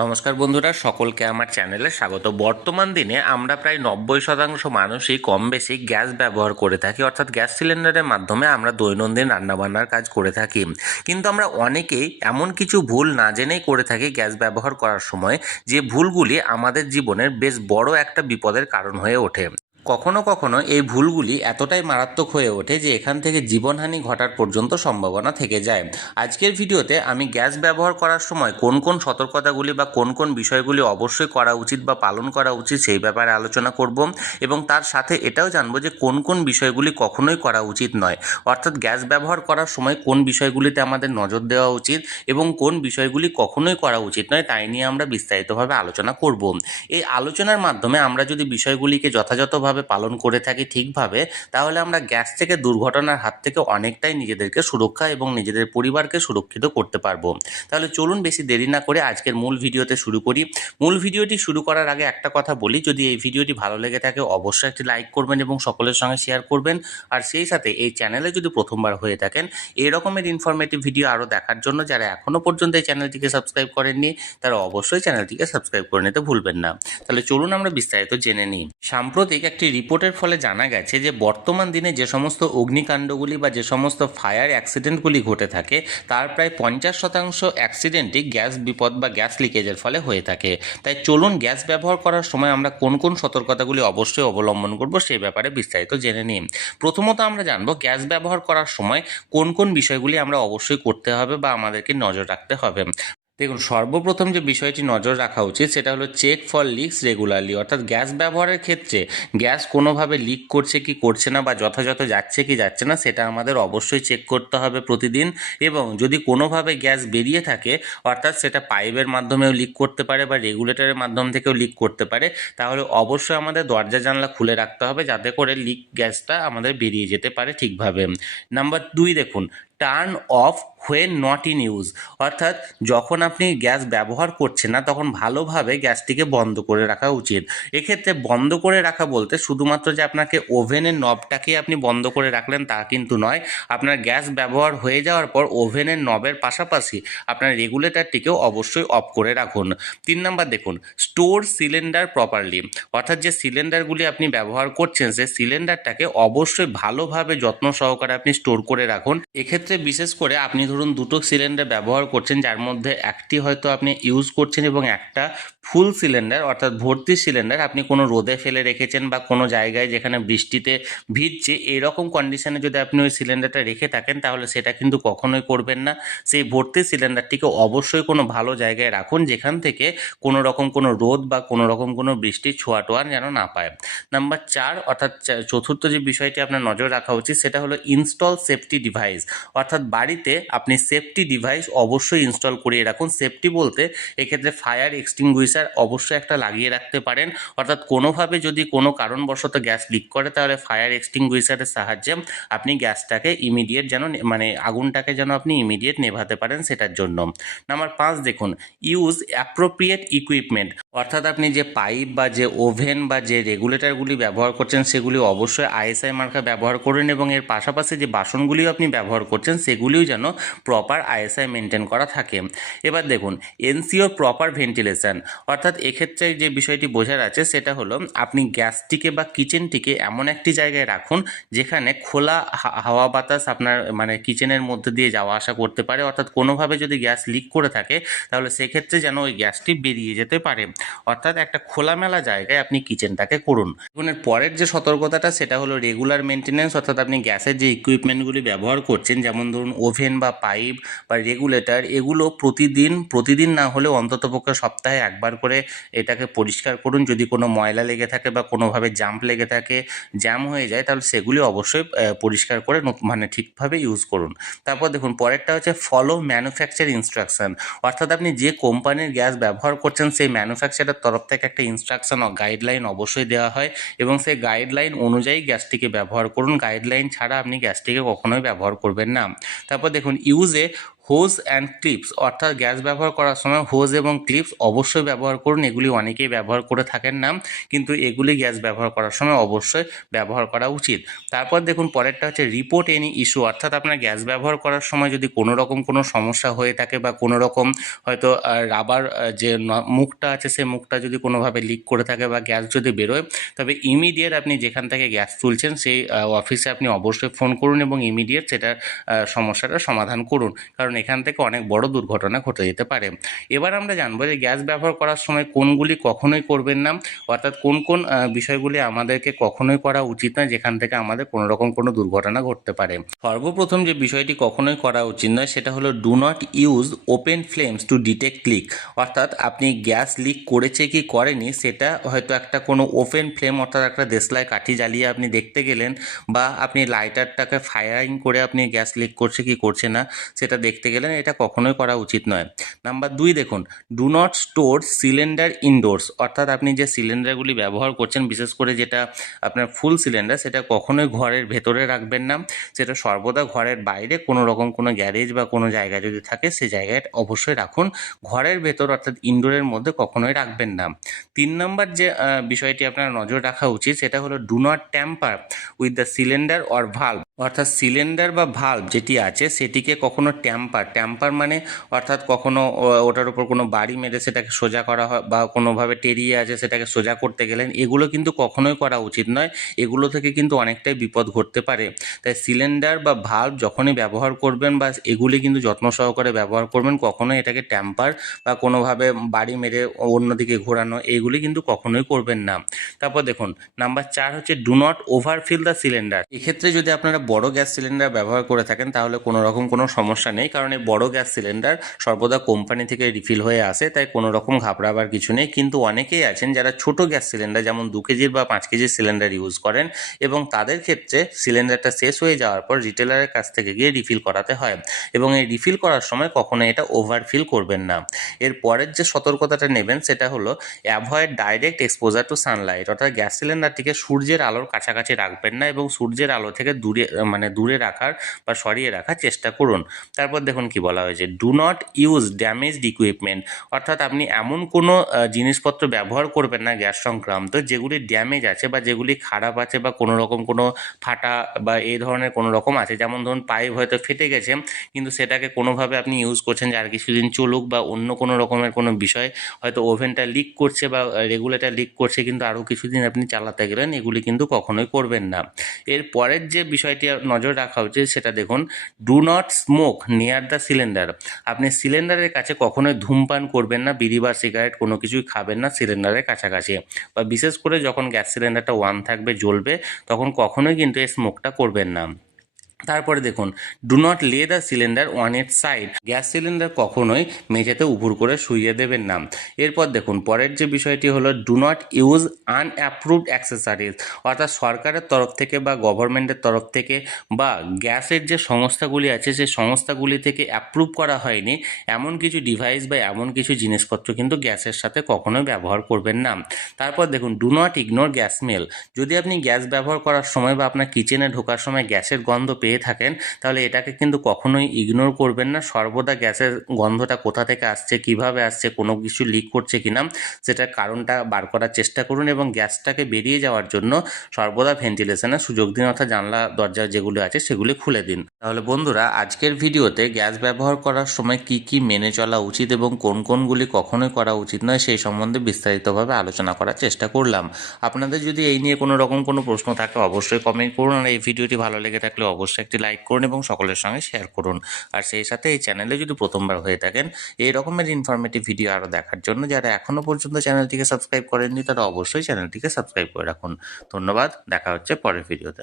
নমস্কার বন্ধুরা, সকলকে আমার চ্যানেলে স্বাগত। বর্তমান দিনে আমরা প্রায় 90% মানুষই কম বেশি গ্যাস ব্যবহার করে থাকি, অর্থাৎ গ্যাস সিলিন্ডারের মাধ্যমে আমরা দৈনন্দিন রান্নাবান্নার কাজ করে থাকি। কিন্তু আমরা অনেকেই এমন কিছু ভুল না জেনেই করে থাকি গ্যাস ব্যবহার করার সময়, যে ভুলগুলি আমাদের জীবনের বেশ বড় একটা বিপদের কারণ হয়ে ওঠে। কখনো কখনো এই ভুলগুলি এতটাই মারাত্মক হয়ে ওঠে যে এখান থেকে জীবনহানি ঘটার পর্যন্ত সম্ভাবনা থেকে যায়। আজকের ভিডিওতে আমি গ্যাস ব্যবহার করার সময় কোন কোন সতর্কতাগুলি বা কোন কোন বিষয়গুলি অবশ্যই করা উচিত বা পালন করা উচিত সেই ব্যাপারে আলোচনা করব, এবং তার সাথে এটাও জানবো যে কোন কোন বিষয়গুলি কখনোই করা উচিত নয়, অর্থাৎ গ্যাস ব্যবহার করার সময় কোন বিষয়গুলিতে আমাদের নজর দেওয়া উচিত এবং কোন বিষয়গুলি কখনোই করা উচিত নয়, তাই নিয়ে আমরা বিস্তারিতভাবে আলোচনা করব। এই আলোচনার মাধ্যমে আমরা যদি বিষয়গুলিকে যথাযথভাবে পালন করে থাকি ঠিকভাবে, তাহলে আমরা গ্যাস থেকে দুর্ঘটনার হাত থেকে অনেকটাই নিজেদেরকে সুরক্ষা এবং নিজেদের পরিবারকে সুরক্ষিত করতে পারবো। তাহলে চলুন বেশি দেরি না করে আজকের মূল ভিডিওতে শুরু করি। মূল ভিডিওটি শুরু করার আগে একটা কথা বলি, যদি এই ভিডিওটি ভালো লেগে থাকে অবশ্যই একটি লাইক করবেন এবং সকলের সঙ্গে শেয়ার করবেন। আর সেই সাথে এই চ্যানেলে যদি প্রথমবার হয়ে থাকেন, এই রকমের ইনফরমেটিভ ভিডিও আরও দেখার জন্য যারা এখনও পর্যন্ত এই চ্যানেলটিকে সাবস্ক্রাইব করেননি, তারা অবশ্যই চ্যানেলটিকে সাবস্ক্রাইব করে নিতে ভুলবেন না। তাহলে চলুন আমরা বিস্তারিত জেনে নিই। সাম্প্রতিক একটি রিপোর্টের ফলে জানা গেছে যে বর্তমান দিনে যে সমস্ত অগ্নিকাণ্ডগুলি বা যে সমস্ত ফায়ার অ্যাক্সিডেন্টগুলি ঘটে থাকে, তার প্রায় 50% অ্যাক্সিডেন্টই গ্যাস বিপদ বা গ্যাস লিকেজের ফলে হয়ে থাকে। তাই চলুন গ্যাস ব্যবহার করার সময় আমরা কোন কোন সতর্কতাগুলি অবশ্যই অবলম্বন করব সেই ব্যাপারে বিস্তারিত জেনে নিই। প্রথমত আমরা জানবো গ্যাস ব্যবহার করার সময় কোন কোন বিষয়গুলি আমরা অবশ্যই করতে হবে বা আমাদেরকে নজর রাখতে হবে। দেখুন, সর্বপ্রথম যে বিষয়টি নজর রাখা উচিত সেটা হলো চেক ফর লিকস রেগুলারলি, অর্থাৎ গ্যাস ব্যবহারের ক্ষেত্রে গ্যাস কোনোভাবে লিক করছে কি করছে না বা যথাযথ যাচ্ছে কি যাচ্ছে না সেটা আমাদের অবশ্যই চেক করতে হবে প্রতিদিন। এবং যদি কোনোভাবে গ্যাস বেরিয়ে থাকে, অর্থাৎ সেটা পাইপের মাধ্যমেও লিক করতে পারে বা রেগুলেটরের মাধ্যম থেকেও লিক করতে পারে, তাহলে অবশ্যই আমাদের দরজা জানলা খুলে রাখতে হবে যাতে করে লিক গ্যাসটা আমাদের বেরিয়ে যেতে পারে ঠিকভাবে। নাম্বার 2, দেখুন, turn off when not in use, অর্থাৎ যখন আপনি গ্যাস ব্যবহার করছেন না তখন ভালোভাবে গ্যাসটিকে বন্ধ করে রাখা উচিত। এক্ষেত্রে বন্ধ করে রাখা বলতে শুধুমাত্র যে আপনাকে ওভেনের নবটাকে আপনি বন্ধ করে রাখলেন তা কিন্তু নয়, আপনার গ্যাস ব্যবহার হয়ে যাওয়ার পর ওভেনের নবের পাশাপাশি আপনার রেগুলেটরটিকেও অবশ্যই অফ করে রাখুন। 3 নাম্বার, দেখুন, স্টোর সিলিন্ডার প্রপারলি, অর্থাৎ যে সিলিন্ডারগুলি আপনি ব্যবহার করছেন সেই সিলিন্ডারটাকে অবশ্যই ভালোভাবে যত্ন সহকারে আপনি স্টোর করে রাখুন। এক্ষেত্রে বিশেষ করে আপনি ধরুন দুটো সিলিন্ডার ব্যবহার করছেন, যার মধ্যে একটি হয়তো আপনি ইউজ করছেন এবং একটা ফুল সিলিন্ডার অর্থাৎ ভর্তি সিলিন্ডার আপনি কোনো রোদে ফেলে রেখেছেন বা কোনো জায়গায় যেখানে বৃষ্টিতে ভিজছে, এরকম কন্ডিশনে যদি আপনি ওই সিলিন্ডারটা রেখে থাকেন তাহলে সেটা কিন্তু কখনোই করবেন না। সেই ভর্তি সিলিন্ডারটিকে অবশ্যই কোনো ভালো জায়গায় রাখুন যেখান থেকে কোনো রকম কোনো রোদ বা কোনো রকম কোনো বৃষ্টির ছোঁয়া টোয়া যেন না পায়। নাম্বার 4, অর্থাৎ চতুর্থ যে বিষয়টি আপনার নজর রাখা উচিত সেটা হলো ইনস্টল সেফটি ডিভাইস, অর্থাৎ বাড়িতে আপনি সেফটি ডিভাইস অবশ্যই ইনস্টল করিয়ে রাখুন। সেফটি বলতে এক্ষেত্রে ফায়ার এক্সটিংগুইশার অবশ্যই একটা লাগিয়ে রাখতে পারেন, অর্থাৎ কোনোভাবে যদি কোনো কারণবশত গ্যাস লিক করে তাহলে ফায়ার এক্সটিংগুইশারের সাহায্যে আপনি গ্যাসটাকে ইমিডিয়েট যেন আগুনটাকে যেন আপনি ইমিডিয়েট নেভাতে পারেন সেটার জন্য। নাম্বার 5, দেখুন, ইউজ অ্যাপ্রোপ্রিয়েট ইকুইপমেন্ট, অর্থাৎ আপনি যে পাইপ বা যে ওভেন বা যে রেগুলেটরগুলি ব্যবহার করছেন সেগুলি অবশ্যই আইএসআই মার্কা ব্যবহার করুন এবং এর পাশাপাশি যে বাসনগুলিও আপনি ব্যবহার করছেন সেগুলিও যেন প্রপার আইএসআই মেনটেন করা থাকে। এবার দেখুন, এনসিওর প্রপার ভেন্টিলেশন, অর্থাৎ এক্ষেত্রে যে বিষয়টি বোঝার আছে সেটা হলো আপনি গ্যাসটিকে বা কিচেনটিকে এমন একটি জায়গায় রাখুন যেখানে খোলা হাওয়া বাতাস আপনার কিচেনের মধ্যে দিয়ে যাওয়া আসা করতে পারে, অর্থাৎ কোনোভাবে যদি গ্যাস লিক করে থাকে তাহলে সেক্ষেত্রে যেন ওই গ্যাসটি বেরিয়ে যেতে পারে, অর্থাৎ একটা খোলামেলা জায়গায় আপনি কিচেনটাকে করুন। এবং এর পরের যে সতর্কতাটা সেটা হলো রেগুলার মেনটেন্যান্স, অর্থাৎ আপনি গ্যাসের যে ইকুইপমেন্টগুলি ব্যবহার করছেন যেমন ধরুন ওভেন বা পাইপ বা রেগুলেটর, এগুলো প্রতিদিন না হলেও অন্ততপক্ষে সপ্তাহে একবার করে এটাকে পরিষ্কার করুন। যদি কোনো ময়লা লেগে থাকে বা কোনোভাবে জাম্প লেগে থাকে, জ্যাম হয়ে যায়, তাহলে সেগুলি অবশ্যই পরিষ্কার করে ঠিকভাবে ইউজ করুন। তারপর দেখুন, পরেরটা হচ্ছে ফলো ম্যানুফ্যাকচার ইনস্ট্রাকশন, অর্থাৎ আপনি যে কোম্পানির গ্যাস ব্যবহার করছেন সেই ম্যানুফ্যাকচারের তরফ থেকে একটা ইনস্ট্রাকশন ও গাইডলাইন অবশ্যই দেওয়া হয় এবং সেই গাইডলাইন অনুযায়ী গ্যাসটিকে ব্যবহার করুন। গাইডলাইন ছাড়া আপনি গ্যাসটিকে কখনোই ব্যবহার করবেন না। তারপর দেখুন, ইউজে হোজ অ্যান্ড ক্লিপস, অর্থাৎ গ্যাস ব্যবহার করার সময় হোজ এবং ক্লিপস অবশ্যই ব্যবহার করুন। এগুলি অনেকেই ব্যবহার করে থাকেন না, কিন্তু এগুলি গ্যাস ব্যবহার করার সময় অবশ্যই ব্যবহার করা উচিত। তারপর দেখুন পরেরটা হচ্ছে রিপোর্ট এনি ইস্যু, অর্থাৎ আপনার গ্যাস ব্যবহার করার সময় যদি কোনো রকম কোনো সমস্যা হয়ে থাকে বা কোনো রকম হয়তো রাবার যে মুখটা আছে সেই মুখটা যদি কোনোভাবে লিক করে থাকে বা গ্যাস যদি বেরোয়, তবে ইমিডিয়েট আপনি যেখান থেকে গ্যাস তুলছেন সেই অফিসে আপনি অবশ্যই ফোন করুন এবং ইমিডিয়েট সেটার সমস্যাটার সমাধান করুন, কারণ এখান থেকে অনেক বড় দুর্ঘটনা ঘটে যেতে পারে। এবার আমরা জানবো যে গ্যাস ব্যবহার করার সময় কোনগুলি কখনোই করবেন না, অর্থাৎ কোন কোন বিষয়গুলি আমাদেরকে কখনোই করা উচিত নয় যেখান থেকে আমাদের কোনো রকম কোনো দুর্ঘটনা ঘটতে পারে। সর্বপ্রথম যে বিষয়টি কখনোই করা উচিত নয় সেটা হলো do not use open flames to detect leak, অর্থাৎ আপনি গ্যাস লিক করেছে কি করেনি সেটা হয়তো একটা কোনো ওপেন ফ্লেম অর্থাৎ একটা দেশলাই কাঠি জ্বালিয়ে আপনি দেখতে গেলেন, বা আপনি লাইটারটাকে ফায়ারিং করে আপনি গ্যাস লিক করছে কি করছে না সেটা দেখতে গেলেন, এটা কখনোই করা উচিত নয়। নাম্বার 2 দেখুন, do not store cylinder indoors, অর্থাৎ আপনি যে সিলিন্ডারগুলি ব্যবহার করছেন বিশেষ করে যেটা আপনার ফুল সিলিন্ডার সেটা কখনোই ঘরের ভেতরে রাখবেন না, সেটা সর্বদা ঘরের বাইরে কোনো রকম কোনো গ্যারেজ বা কোনো জায়গা যদি থাকে সেই জায়গায় অবশ্যই রাখুন, ঘরের ভেতর অর্থাৎ ইনডোরের মধ্যে কখনোই রাখবেন না। 3 নম্বর যে বিষয়টি আপনার নজর রাখা উচিত সেটা হলো do not tamper with the cylinder or valve, অর্থাৎ সিলিন্ডার বা ভাল্ব যেটি আছে সেটিকে কখনো ট্যাম্পার মানে অর্থাৎ কখনো ওটার উপর কোনো বাড়ি মেরে সেটাকে সোজা করা হয় বা কোনোভাবে টেরিয়ে আছে সেটাকে সোজা করতে গেলেন, এগুলো কিন্তু কখনোই করা উচিত নয়, এগুলো থেকে কিন্তু অনেকটাই বিপদ ঘটতে পারে। তাই সিলিন্ডার বা ভাল্ব যখনই ব্যবহার করবেন বা এগুলি কিন্তু যত্ন সহকারে ব্যবহার করবেন, কখনোই এটাকে ট্যাম্পার বা কোনোভাবে বাড়ি মেরে অন্যদিকে ঘোরানো এগুলি কিন্তু কখনোই করবেন না। তারপর দেখুন নাম্বার 4 হচ্ছে ডু নট ওভারফিল দ্য সিলিন্ডার। এক্ষেত্রে যদি আপনারা বড় গ্যাস সিলিন্ডার ব্যবহার করে থাকেন তাহলে কোনো রকম কোনো সমস্যা নেই, কারণ এই বড় গ্যাস সিলিন্ডার সর্বদা কোম্পানি থেকে রিফিল হয়ে আসে, তাই কোনো রকম ঘাবড়াবার কিছু নেই। কিন্তু অনেকেই আছেন যারা ছোট গ্যাস সিলিন্ডার যেমন 2 কেজির বা 5 কেজির সিলিন্ডার ইউজ করেন এবং তাদের ক্ষেত্রে সিলিন্ডারটা শেষ হয়ে যাওয়ার পর রিটেলারের কাছ থেকে গিয়ে রিফিল করাতে হয়, এবং এই রিফিল করার সময় কখনো এটা ওভারফিল করবেন না। এর পরের যে সতর্কতাটা নেবেন সেটা হলো avoid direct exposure two Sunlight, অর্থাৎ গ্যাস সিলিন্ডারটিকে সূর্যের আলোর কাছাকাছি রাখবেন না এবং সূর্যের আলো থেকে দূরে রাখার বা সরিয়ে রাখার চেষ্টা করুন। তারপর দেখুন কি বলা হয়েছে, do not use damaged equipment, অর্থাৎ আপনি এমন কোনো জিনিসপত্র ব্যবহার করবেন না গ্যাস সংক্রান্ত যেগুলি ড্যামেজ আছে বা যেগুলি খারাপ আছে বা কোনো রকম কোনো ফাটা বা এই ধরনের কোনো রকম আছে, যেমন ধরুন পাইপ হয়তো ফেটে গেছে কিন্তু সেটাকে কোনোভাবে আপনি ইউজ করছেন যে আর কিছুদিন চলুক, বা অন্য কোনো রকমের কোনো বিষয় হয়তো ওভেনটা লিক করছে বা রেগুলেটর লিক করছে কিন্তু আরও কিছুদিন আপনি চালাতে গেলেন, এগুলি কিন্তু কখনোই করবেন না। এর পরের যে বিষয়টি নজর রাখা উচিত সেটা দেখুন, do not smoke near the cylinder, আপনি সিলিন্ডারের কাছে কখনোই ধূমপান করবেন না, বিড়ি বা সিগারেট কোনো কিছুই খাবেন না সিলিন্ডারের কাছাকাছি, বা বিশেষ করে যখন গ্যাস সিলিন্ডারটা অন থাকবে জ্বলবে তখন কখনোই কিন্তু এই স্মোকটা করবেন না। তারপরে দেখুন, ডু নট লে the cylinder on it's side, gas cylinder কখনোই মেঝেতে উপুর করে শুইয়ে দেবেন না। এরপর দেখুন পরের যে বিষয়টি হলো ডু নট ইউজ আনঅ্যাপ্রুভড অ্যাক্সেসরিজ, অর্থাৎ সরকারের তরফ থেকে বা গভর্নমেন্টের তরফ থেকে বা গ্যাসের যে সংস্থাগুলি আছে সেই সংস্থাগুলি থেকে অ্যাপ্রুভ করা হয়নি এমন কিছু ডিভাইস বা এমন কিছু জিনিসপত্র কিন্তু গ্যাসের সাথে কখনোই ব্যবহার করবেন না। তারপর দেখুন do not ignore gas smell, যদি আপনি গ্যাস ব্যবহার করার সময় বা আপনার কিচেনে ঢোকার সময় গ্যাসের গন্ধ পেয়ে থাকেন তাহলে এটাকে কিন্তু কখনোই ইগনোর করবেন না, সর্বদা গ্যাসের গন্ধটা কোথা থেকে আসছে, কিভাবে আসছে, কোনো কিছু লিক করছে কিনা সেটার কারণটা বার করার চেষ্টা করুন, এবং গ্যাসটাকে বেরিয়ে যাওয়ার জন্য সর্বদা ভেন্টিলেশনের সুযোগ দিন, অর্থাৎ জানলা দরজা যেগুলো আছে সেগুলি খুলে দিন। তাহলে বন্ধুরা আজকের ভিডিওতে গ্যাস ব্যবহার করার সময় কি কি মেনে চলা উচিত এবং কোন কোনগুলি কখনোই করা উচিত নয় সেই সম্বন্ধে বিস্তারিতভাবে আলোচনা করার চেষ্টা করলাম। আপনাদের যদি এই নিয়ে কোনো রকম কোনো প্রশ্ন থাকে অবশ্যই কমেন্ট করুন, আর এই ভিডিওটি ভালো লেগে থাকলে অবশ্যই একটি লাইক করুন এবং সকলের সঙ্গে শেয়ার করুন। আর সেই সাথে এই চ্যানেলে যদি প্রথমবার হয়ে থাকেন এই রকমের ইনফরমেটিভ ভিডিও আরও দেখার জন্য যারা এখনও পর্যন্ত চ্যানেলটিকে সাবস্ক্রাইব করেননি তারা অবশ্যই চ্যানেলটিকে সাবস্ক্রাইব করে রাখুন। ধন্যবাদ, দেখা হচ্ছে পরের ভিডিওতে।